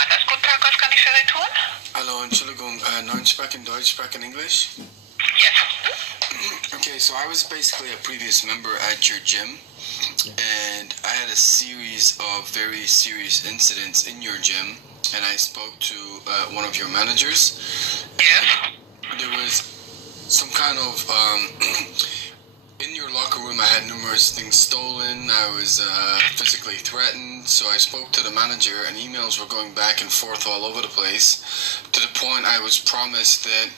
Alles guten Tag, was kann ich für Sie tun? Hallo, Entschuldigung, neun sprechen Deutsch, sprechen English? Yes. Okay, so I was basically a previous member at your gym, and I had a series of very serious incidents in your gym, and I spoke to one of your managers. Yes. There was some kind of in your locker room I had numerous things stolen. I was physically threatened, so I spoke to the manager, and emails were going back and forth all over the place, to the point I was promised that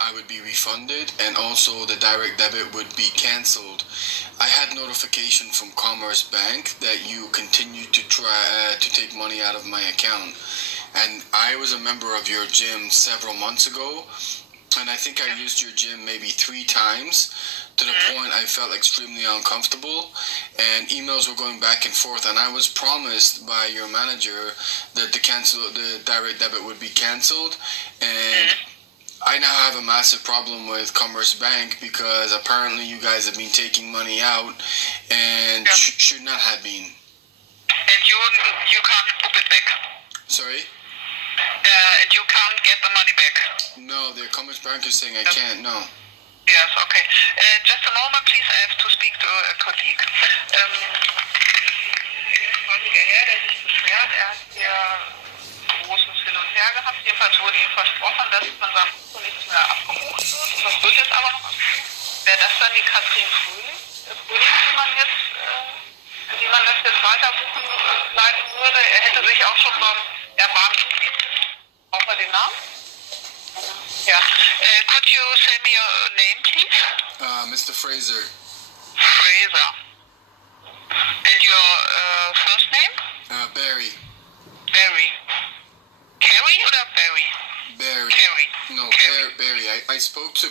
I would be refunded, and also the direct debit would be cancelled. I had notification from Commerce Bank that you continued to try to take money out of my account, and I was a member of your gym several months ago, and I think I used your gym maybe 3 times, to the point I felt extremely uncomfortable, and emails were going back and forth, and I was promised by your manager that the direct debit would be cancelled, and I now have a massive problem with Commerce Bank because apparently you guys have been taking money out and should not have been. And you can't book it back. Sorry? You can't get the money back. No, the Commerce Bank is saying I can't, no. Yes, okay. Just a moment, please. I have to speak to a colleague. Heutiger Herr, der sich beschwert, hat hier großes Hin und Her gehabt. Jedenfalls wurde ihm versprochen, dass von seinem Konto nichts mehr abgebucht wird. Das wird jetzt aber noch abgebucht. Wäre das dann die Katrin Frühling, die man das jetzt weiter buchen leiten würde? Er hätte sich auch schon beim Erbarmen gegeben. Brauchen wir den Namen? Ja. Could you say me your name, please? Mr. Fraser. Fraser. And your first name? Barry. Barry. Carrie or Barry? Barry. Carrie. No, Carrie. Barry. I spoke to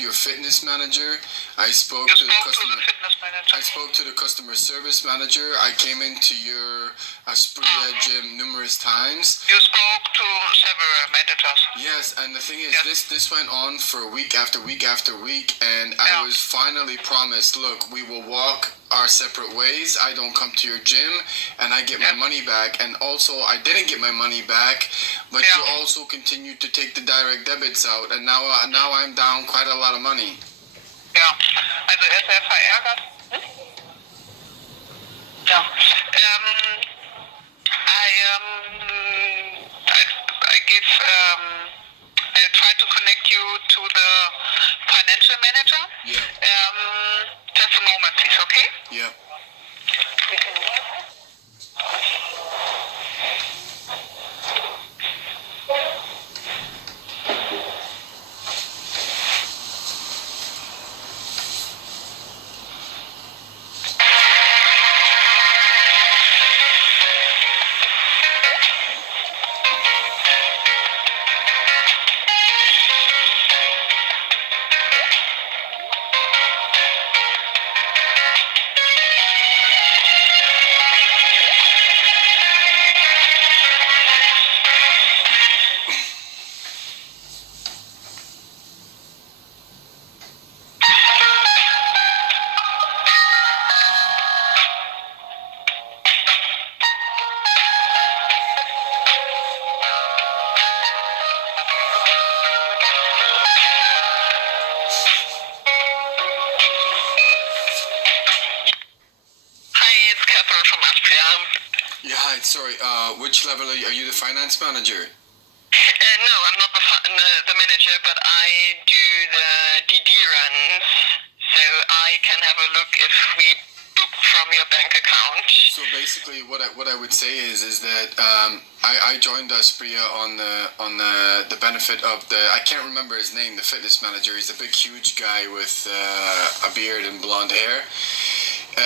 your fitness manager. I spoke You to the spoke to customer. the fitness manager. I spoke to the customer service manager. I came into your ASPRIA gym numerous times. You spoke to several managers. Yes, and the thing is, Yes. this went on for week after week after week, and I was finally promised, look, we will walk our separate ways. I don't come to your gym, and I get my money back. And also, I didn't get my money back, but you also continued to take the direct debits out, and now I'm down quite a lot of money. Ja, also er ist sehr verärgert. Ja. I try to connect you to the financial manager. Yeah. Just a moment, please, okay? Yeah. From ASPRIA. Yeah, hi, sorry, which level are you the finance manager? No, I'm not the manager, but I do the DD runs, so I can have a look if we book from your bank account. So basically, what I would say is that I joined ASPRIA on the benefit of I can't remember his name, the fitness manager. He's a big, huge guy with a beard and blonde hair. Do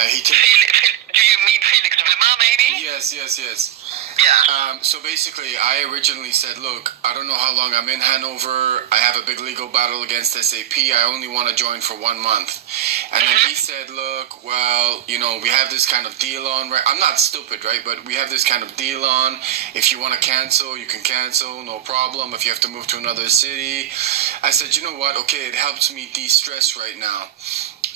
you mean Felix Wimmer, maybe? Yes. Yeah. So basically, I originally said, look, I don't know how long I'm in Hannover. I have a big legal battle against SAP. I only want to join for 1 month. And then he said, look, well, we have this kind of deal on. Right? I'm not stupid, right? But we have this kind of deal on. If you want to cancel, you can cancel, no problem. If you have to move to another city. I said, you know what? Okay, it helps me de-stress right now.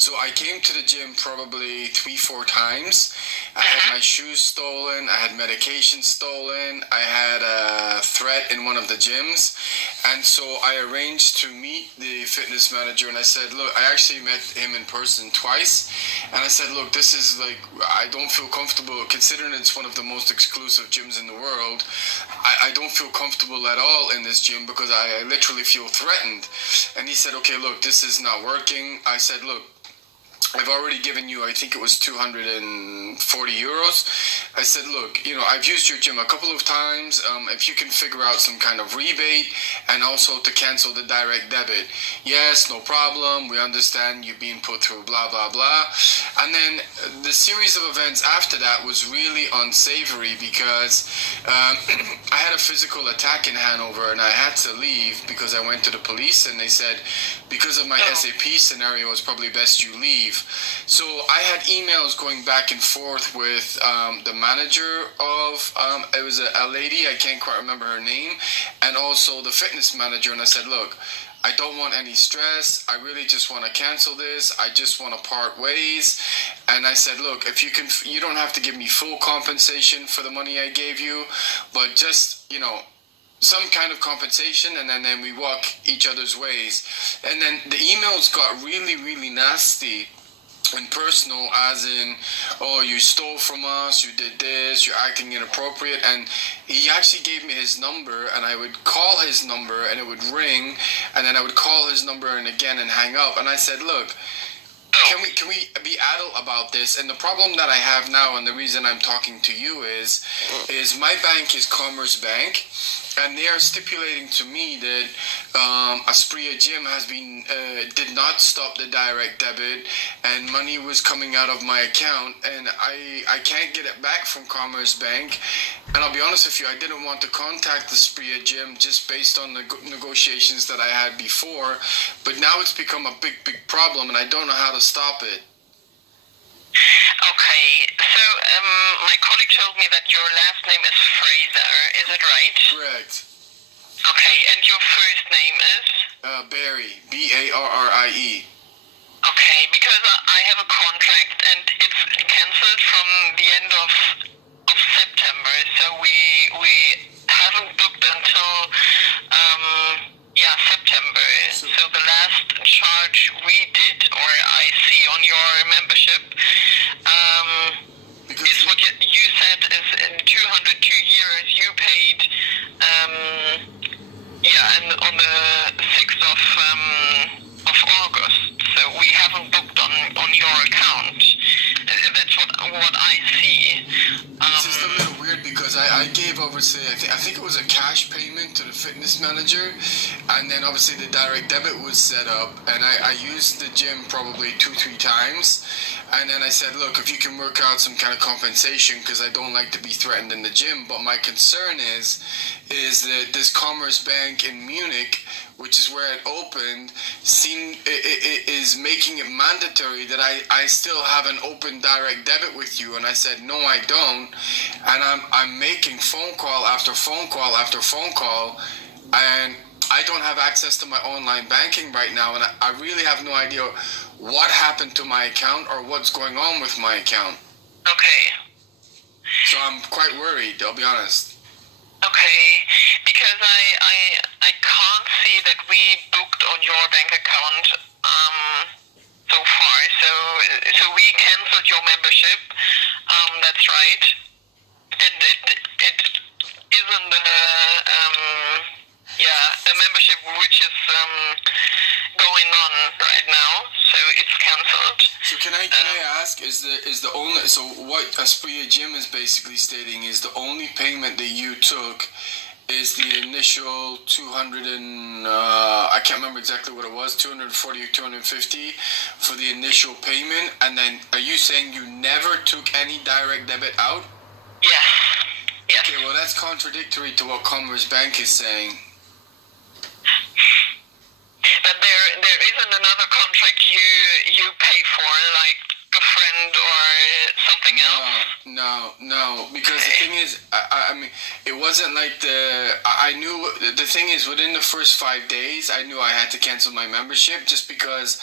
So I came to the gym probably 3-4 times. I had my shoes stolen. I had medication stolen. I had a threat in one of the gyms. And so I arranged to meet the fitness manager, and I said, look, I actually met him in person twice. And I said, look, this is like, I don't feel comfortable, considering it's one of the most exclusive gyms in the world. I don't feel comfortable at all in this gym because I literally feel threatened. And he said, okay, look, this is not working. I said, look, I've already given you, I think it was 240 euros. I said, look, you know, I've used your gym a couple of times. If you can figure out some kind of rebate and also to cancel the direct debit. Yes, no problem. We understand you being put through blah, blah, blah. And then the series of events after that was really unsavory because I had a physical attack in Hannover and I had to leave because I went to the police and they said, because of my SAP scenario, it's probably best you leave. So I had emails going back and forth with the manager of, it was a lady, I can't quite remember her name, and also the fitness manager, and I said, look, I don't want any stress, I really just want to cancel this, I just want to part ways. And I said, look, if you can, you don't have to give me full compensation for the money I gave you, but just, you know, some kind of compensation, and then we walk each other's ways. And then the emails got really, really nasty and personal, as in, oh, you stole from us, you did this, you're acting inappropriate. And he actually gave me his number, and I would call his number and it would ring, and then I would call his number and again and hang up. And I said, look, can we be adult about this? And the problem that I have now, and the reason I'm talking to you is my bank is Commerce Bank, and they are stipulating to me that ASPRIA gym has been did not stop the direct debit, and money was coming out of my account, and I can't get it back from Commerce Bank. And I'll be honest with you, I didn't want to contact the ASPRIA gym just based on the negotiations that I had before, but now it's become a big problem, and I don't know how to stop it. Okay, so my colleague told me that your last name is Fraser, is it right? Correct. Okay, and your first name is? Barry, B-A-R-R-I-E. Okay, because I have a contract and it's cancelled from the end of September, so we haven't booked until September. So the last charge we did, or I see on your membership, is what you said is 202 euros you paid, and on the 6th of August. So we haven't booked on your account. That's what I see. It's just a little weird because I gave, obviously, I think it was a cash payment to the fitness manager, and then obviously the direct debit was set up, and I used the gym probably 2-3 times, and then I said, look, if you can work out some kind of compensation, because I don't like to be threatened in the gym. But my concern is that this Commerce Bank in Munich, which is where it opened, is making it mandatory that I still have an open direct debit with you. And I said, no, I don't. And I'm making phone call after phone call after phone call, and I don't have access to my online banking right now, and I really have no idea what happened to my account or what's going on with my account. Okay. So I'm quite worried, I'll be honest. Okay, because I can't see that we booked on your bank account so far. So we cancelled your membership. That's right, and it isn't the membership which is going on right now. So it's cancelled. So can I ask, is the only, so what ASPRIA gym is basically stating is the only payment that you took is the initial 200 and I can't remember exactly what it was, 240 or 250 for the initial payment, and then are you saying you never took any direct debit out? Yes. Yes. Okay, well that's contradictory to what Commerce Bank is saying. But there isn't another contract you pay for, like a friend or something else? No, because the thing is, I mean, it wasn't like I knew, the thing is, within the first 5 days, I knew I had to cancel my membership just because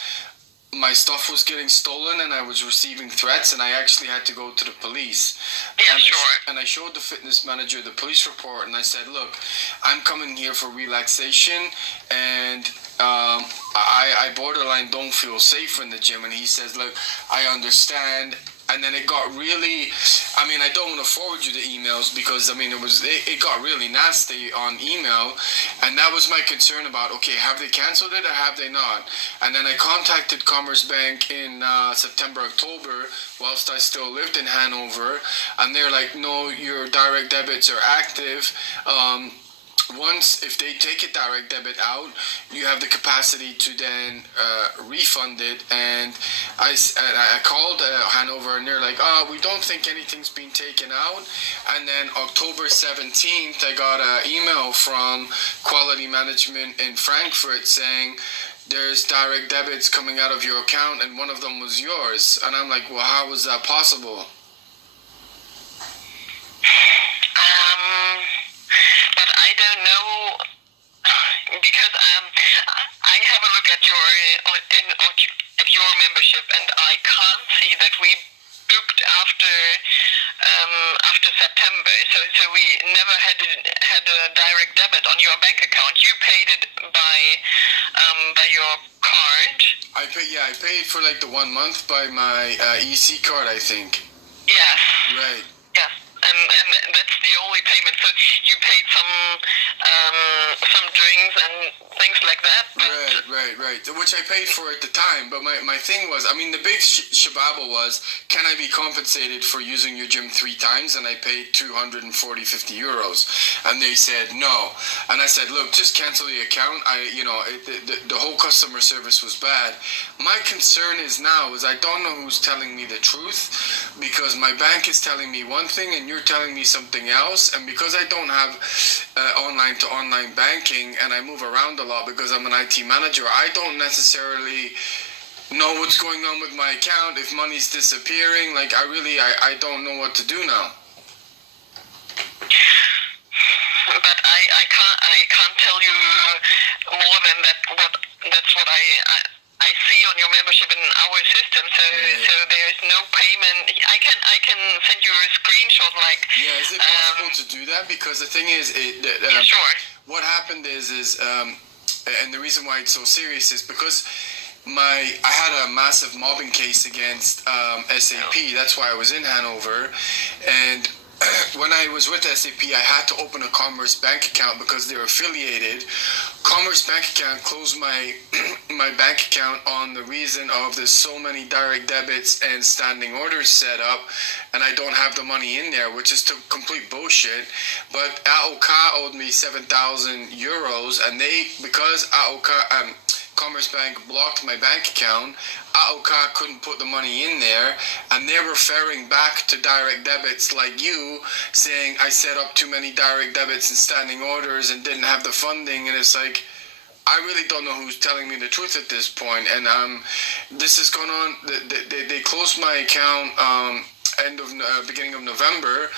my stuff was getting stolen and I was receiving threats, and I actually had to go to the police. Yeah, and sure. and I showed the fitness manager the police report, and I said, look, I'm coming here for relaxation, and I borderline don't feel safe in the gym. And he says, look, I understand. And then it got really, I mean, I don't want to forward you the emails because, I mean, it got really nasty on email. And that was my concern about, okay, have they canceled it or have they not? And then I contacted Commerce Bank in September, October, whilst I still lived in Hannover. And they're like, no, your direct debits are active. Once, if they take a direct debit out, you have the capacity to then refund it. And I called Hanover, and they're like, oh, we don't think anything's been taken out. And then October 17th, I got an email from Quality Management in Frankfurt saying, there's direct debits coming out of your account, and one of them was yours. And I'm like, well, how was that possible? But I don't know, because I have a look at your membership, and I can't see that we booked after September. So we never had a direct debit on your bank account. You paid it by your card. I paid for like the 1 month by my EC card, I think. Yes. Right. Yes. And that's the only payment. So you paid some drinks and things like that. Right. Which I paid for at the time. But my thing was, I mean, the big shababa was, can I be compensated for using your gym 3 times? And I paid 250 euros. And they said no. And I said, look, just cancel the account. The whole customer service was bad. My concern is now is I don't know who's telling me the truth, because my bank is telling me one thing and you're telling me something else. And because I don't have online to online banking, and I move around a lot because I'm an IT manager, I don't necessarily know what's going on with my account, if money's disappearing. Like, I don't know what to do now. But I can't tell you more than that. That's what I see on your membership in our system. So there's no payment. I can send you a screenshot. Like, yeah, is it possible to do that? Because the thing is, yeah, sure. What happened is and the reason why it's so serious is because I had a massive mobbing case against SAP. That's why I was in Hannover, and when I was with SAP, I had to open a Commerce Bank account because they're affiliated. Commerce Bank account closed my bank account on the reason of there's so many direct debits and standing orders set up, and I don't have the money in there, which is complete bullshit. But AOK owed me 7,000 euros, and because AOK Commerce Bank blocked my bank account, AOK couldn't put the money in there, and they're referring back to direct debits like you, saying I set up too many direct debits and standing orders and didn't have the funding. And it's like, I really don't know who's telling me the truth at this point. And this is going on. They closed my account beginning of November,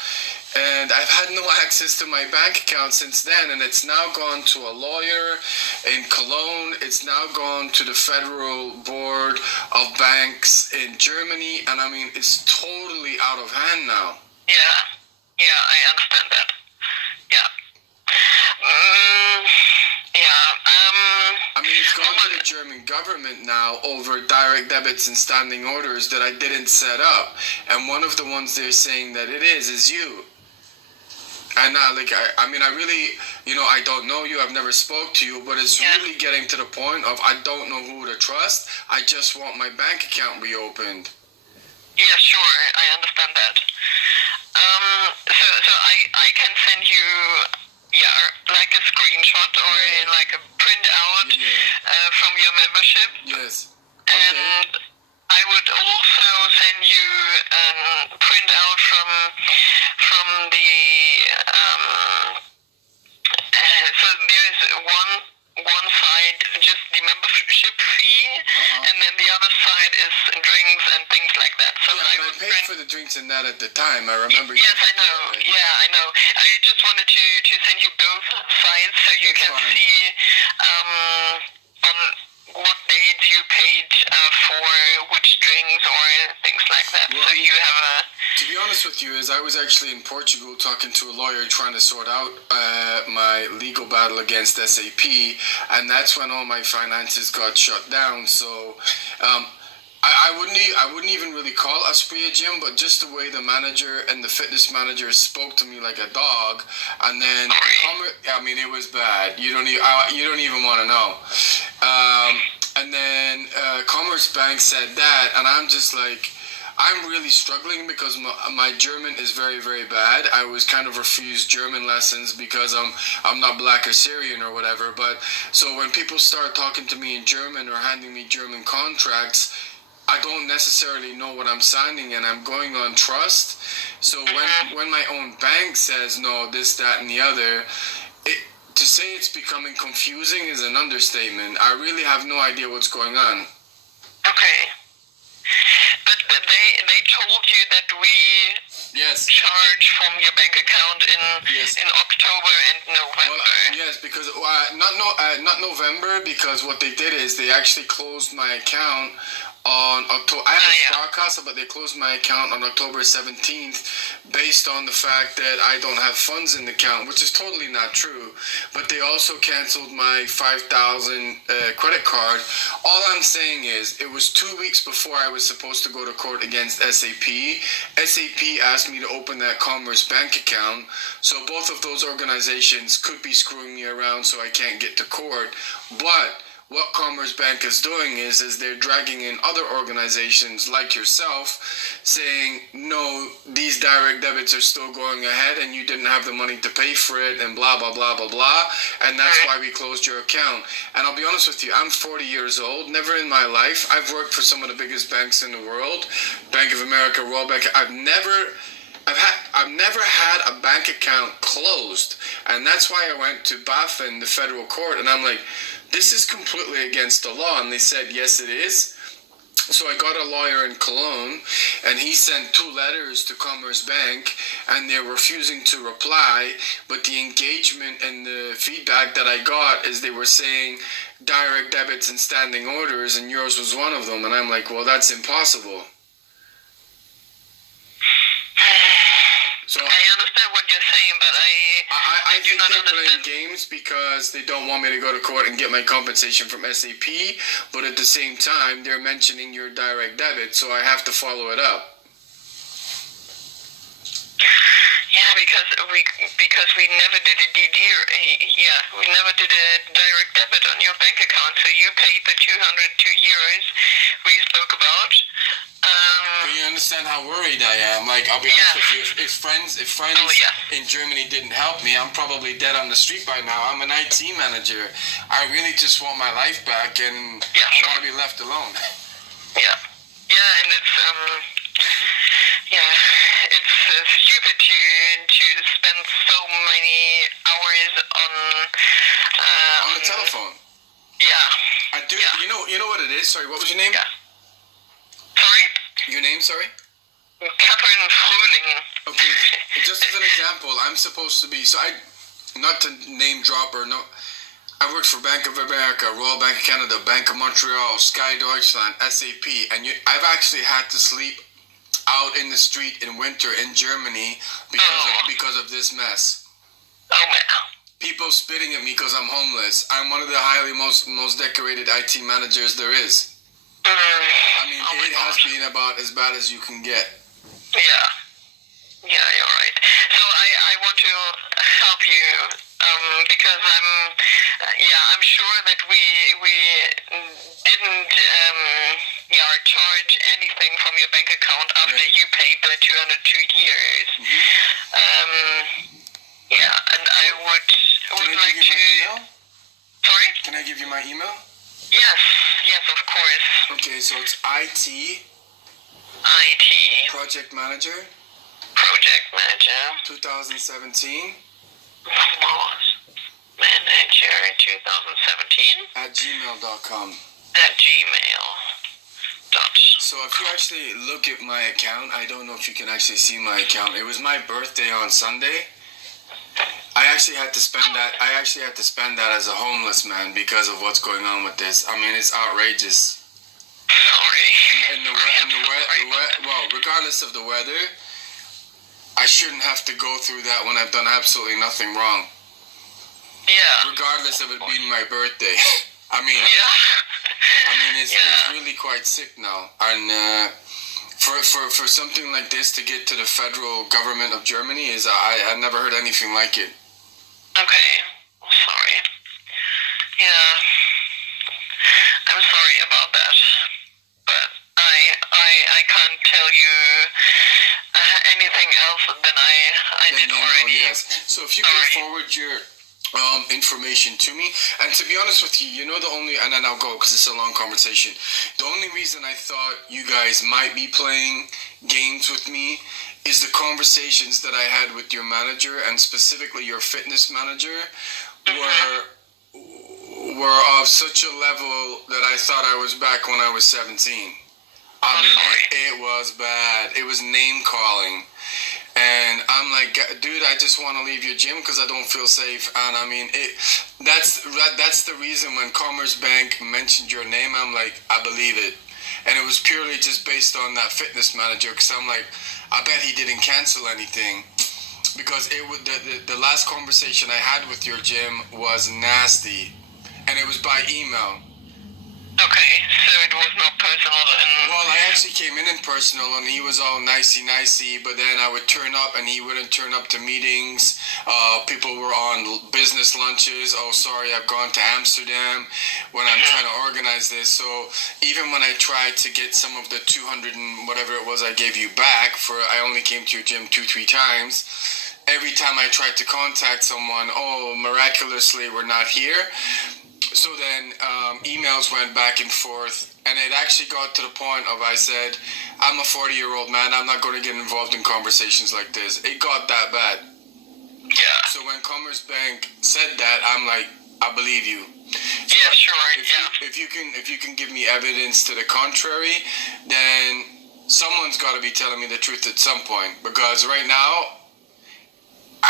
and I've had no access to my bank account since then, and it's now gone to a lawyer in Cologne. It's now gone to the Federal Board of Banks in Germany, and I mean, it's totally out of hand now. Yeah, I understand that. Yeah. I mean, it's gone to the German government now over direct debits and standing orders that I didn't set up, and one of the ones they're saying that it is you. And I really, I don't know you, I've never spoke to you, but it's really getting to the point of I don't know who to trust. I just want my bank account reopened. Yeah, sure, I understand that. So I can send you, like a screenshot or like a printout from your membership. Yes. Okay. And I would also send you a printout from the so there's one side just the membership fee, and then the other side is drinks and things like that. So I paid for the drinks and that at the time. I remember. Yes, I know. Yeah, I know. I just wanted to send you both sides so you can see on what date you paid for step. Well, So you have a... To be honest with you, I was actually in Portugal talking to a lawyer trying to sort out my legal battle against SAP, and that's when all my finances got shut down. So I wouldn't even really call ASPRIA gym, but just the way the manager and the fitness manager spoke to me like a dog, and then I mean, it was bad. You don't even want to know. And then Commerce Bank said that, and I'm just like, I'm really struggling because my German is very, very bad. I was kind of refused German lessons because I'm not black or Syrian or whatever. But so when people start talking to me in German or handing me German contracts, I don't necessarily know what I'm signing, and I'm going on trust. So when my own bank says no, this, that, and the other, to say it's becoming confusing is an understatement. I really have no idea what's going on. Okay. But they told you that we charge from your bank account in October and November. Well, yes, because not November, because what they did is they actually closed my account on October. I have a Sparkasse, but they closed my account on October 17th based on the fact that I don't have funds in the account, which is totally not true. But they also canceled my 5,000 credit card. All I'm saying is it was 2 weeks before I was supposed to go to court against SAP. SAP asked me to open that Commerce Bank account, so both of those organizations could be screwing me around so I can't get to court. But what Commerce Bank is doing is they're dragging in other organizations like yourself saying, no, these direct debits are still going ahead and you didn't have the money to pay for it and blah, blah, blah, blah, blah. And that's why we closed your account. And I'll be honest with you, I'm 40 years old. Never in my life. I've worked for some of the biggest banks in the world. Bank of America, Royal Bank. I've never had a bank account closed. And that's why I went to BaFin, the federal court, and I'm like, this is completely against the law. And they said, yes, it is. So I got a lawyer in Cologne, and he sent 2 letters to Commerce Bank, and they're refusing to reply. But the engagement and the feedback that I got is they were saying direct debits and standing orders, and yours was one of them. And I'm like, well, that's impossible. So I understand what you're saying, but I do think not they're understand. playing games because they don't want me to go to court and get my compensation from SAP, but at the same time, they're mentioning your direct debit, so I have to follow it up. Yeah, because we never did a DD. We never did a direct debit on your bank account, so you paid the 202 euros we spoke about. But you understand how worried I am. Like, I'll be honest with you, if friends in Germany didn't help me, I'm probably dead on the street by now. I'm an IT manager. I really just want my life back, and I want to be left alone. And it's stupid to spend so many hours on the telephone. Yeah. I do. Yeah. You know what it is? Sorry, what was your name? Yeah. Sorry? Your name, sorry? Catherine Fruling. Okay, just as an example, I'm supposed to be, not to name drop or no, I worked for Bank of America, Royal Bank of Canada, Bank of Montreal, Sky Deutschland, SAP, and I've actually had to sleep out in the street in winter in Germany because of this mess. Oh, man. People spitting at me because I'm homeless. I'm one of the most decorated IT managers there is. I mean, it has been about as bad as you can get. Yeah, you're right. So I want to help you because I'm sure that we didn't charge anything from your bank account after you paid the 202 years. And I would like to. Sorry? Can I give you my email? Yes, of course. Okay, so it's IT Project Manager 2017 Manager 2017 at gmail.com. So if you actually look at my account, I don't know if you can actually see my account. It was my birthday on Sunday. I actually had to spend that as a homeless man because of what's going on with this. I mean, it's outrageous. Sorry. And well, regardless of the weather, I shouldn't have to go through that when I've done absolutely nothing wrong. Yeah. Regardless of it being my birthday. I mean, it's really quite sick now. And for something like this to get to the federal government of Germany I never heard anything like it. Okay. I'm sorry. Yeah. I'm sorry about that. But I can't tell you anything else than I did already. Yes. So if you can forward your information to me, and to be honest with you, the only, and then I'll go because it's a long conversation. The only reason I thought you guys might be playing games with me is the conversations that I had with your manager, and specifically your fitness manager, were of such a level that I thought I was back when I was 17. I mean, it was bad. It was name calling. And I'm like, dude, I just want to leave your gym because I don't feel safe. And I mean, that's the reason when Commerce Bank mentioned your name, I'm like, I believe it. And it was purely just based on that fitness manager, because I'm like, I bet he didn't cancel anything. Because it would the last conversation I had with your gym was nasty. And it was by email. Okay, so it was not personal. Well, I actually came in personal, and he was all nicey, but then I would turn up, and he wouldn't turn up to meetings. People were on business lunches. Oh, sorry, I've gone to Amsterdam when I'm trying to organize this. So even when I tried to get some of the 200 and whatever it was I gave you back, I only came to your gym 2-3 times. Every time I tried to contact someone, miraculously, we're not here. So then emails went back and forth, and it actually got to the point of I said, I'm a 40-year-old man, I'm not going to get involved in conversations like this. It got that bad. Yeah. So when Commerce Bank said that, I'm like, I believe you. So yeah, sure. If you can give me evidence to the contrary, then someone's got to be telling me the truth at some point. Because right now,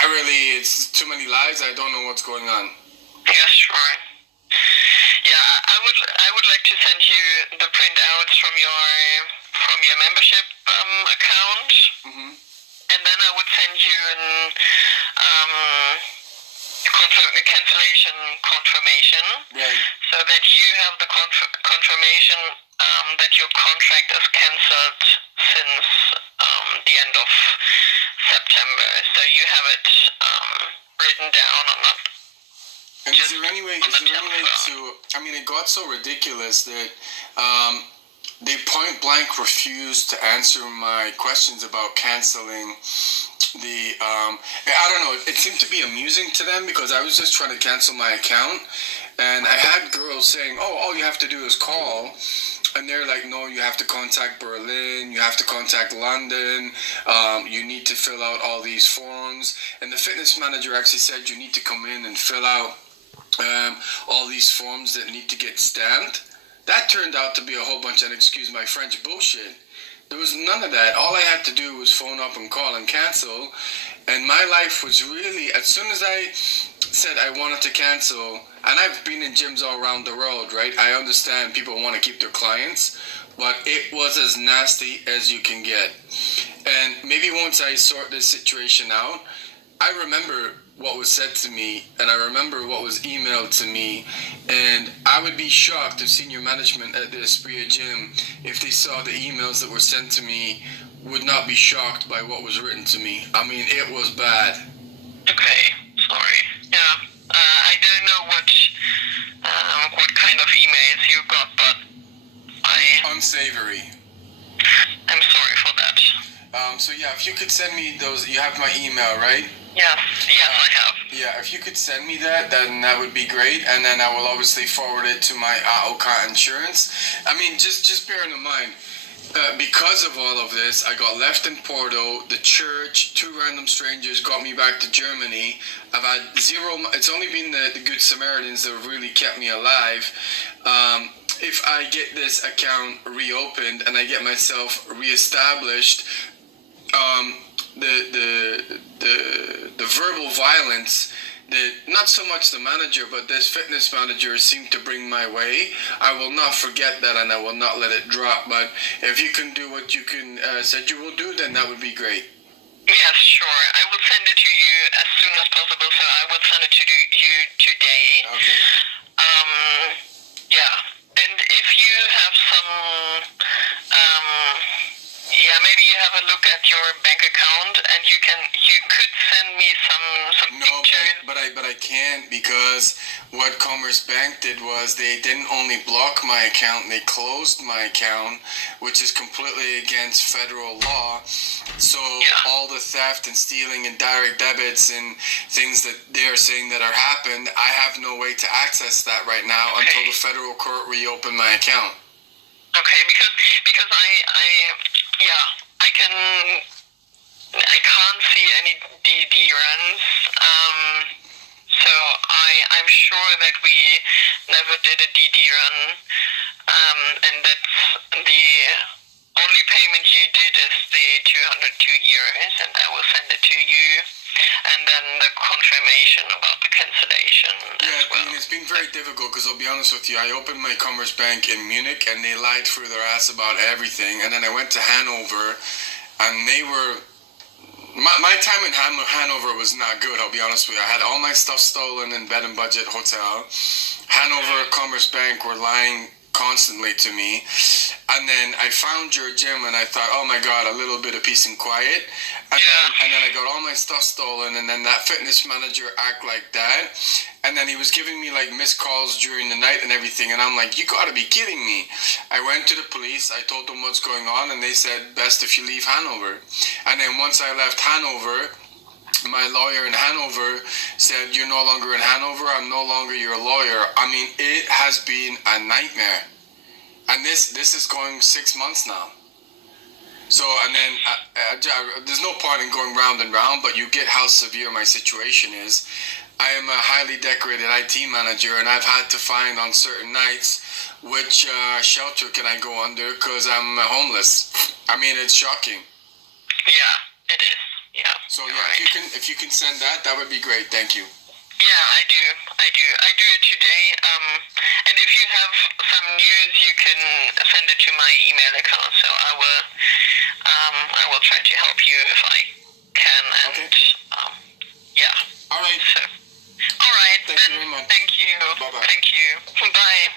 it's too many lies. I don't know what's going on. Yeah, sure. Yeah, I would like to send you the printouts from your membership account, and then I would send you a cancellation confirmation, so that you have the confirmation that your contract is cancelled since the end of September. So you have it written down on that. And is there any way to, it got so ridiculous that they point blank refused to answer my questions about canceling I don't know, it seemed to be amusing to them because I was just trying to cancel my account, and I had girls saying, all you have to do is call. And they're like, no, you have to contact Berlin, you have to contact London, you need to fill out all these forms. And the fitness manager actually said you need to come in and fill out all these forms that need to get stamped. That turned out to be a whole bunch of, excuse my French, bullshit. There was none of that. All I had to do was phone up and call and cancel. And my life was really, as soon as I said I wanted to cancel, and I've been in gyms all around the world, right? I understand people want to keep their clients, but it was as nasty as you can get. And maybe once I sort this situation out, I remember what was said to me, and I remember what was emailed to me, and I would be shocked if senior management at the ASPRIA gym, if they saw the emails that were sent to me, would not be shocked by what was written to me. It was bad. Okay, sorry. Yeah, I don't know what kind of emails you got, but unsavory. I'm sorry for that. So yeah, if you could send me those, you have my email, right? Yes, I have. Yeah, if you could send me that, then that would be great, and then I will obviously forward it to my AOK insurance. Just bearing in mind, because of all of this, I got left in Porto, the church, 2 random strangers got me back to Germany. I've had it's only been the Good Samaritans that have really kept me alive. If I get this account reopened and I get myself reestablished, the verbal violence not so much the manager, but this fitness manager seemed to bring my way. I will not forget that, and I will not let it drop. But if you can do what you can said you will do, then that would be great. Yes, sure. I will send it to you as soon as possible. So I will send it to you today. Okay. Yeah. And if you have some, maybe you have a look at your bank account, and you could send me some pictures. But I can't, because what Commerce Bank did was they didn't only block my account, they closed my account, which is completely against federal law. So all the theft and stealing and direct debits and things that they're saying that are happened, I have no way to access that right now until the federal court reopen my account. Okay, because I can't see any DD runs. So I'm sure that we never did a DD run, and that's the only payment you did is the 202 euros, and I will send it to you, and then the confirmation about the cancellation as well. I mean, it's been very difficult, because I'll be honest with you, I opened my Commerce Bank in Munich, and they lied through their ass about everything, and then I went to Hanover, and they were... My time in Hanover was not good, I'll be honest with you. I had all my stuff stolen in Bed and Budget Hotel. Hanover Commerce Bank were lying constantly to me. And then I found your gym, and I thought, oh my God, a little bit of peace and quiet. And then I got all my stuff stolen, and then that fitness manager act like that. And then he was giving me like missed calls during the night and everything, and I'm like, you gotta be kidding me. I went to the police, I told them what's going on, and they said, best if you leave Hanover. And then once I left Hanover, my lawyer in Hanover said, you're no longer in Hanover, I'm no longer your lawyer. I mean, it has been a nightmare. And this is going 6 months now. So, and then there's no point in going round and round, but you get how severe my situation is. I am a highly decorated IT manager, and I've had to find on certain nights which shelter can I go under, because I'm homeless. I mean, it's shocking. Yeah, it is. Yeah. So yeah, if you can send that would be great. Thank you. Yeah, I do it today. And if you have some news, you can send it to my email account. So I will try to help you if I can. And okay. Yeah. All right. So, all right. Thank you very much. Thank you. Bye-bye. Thank you. Bye.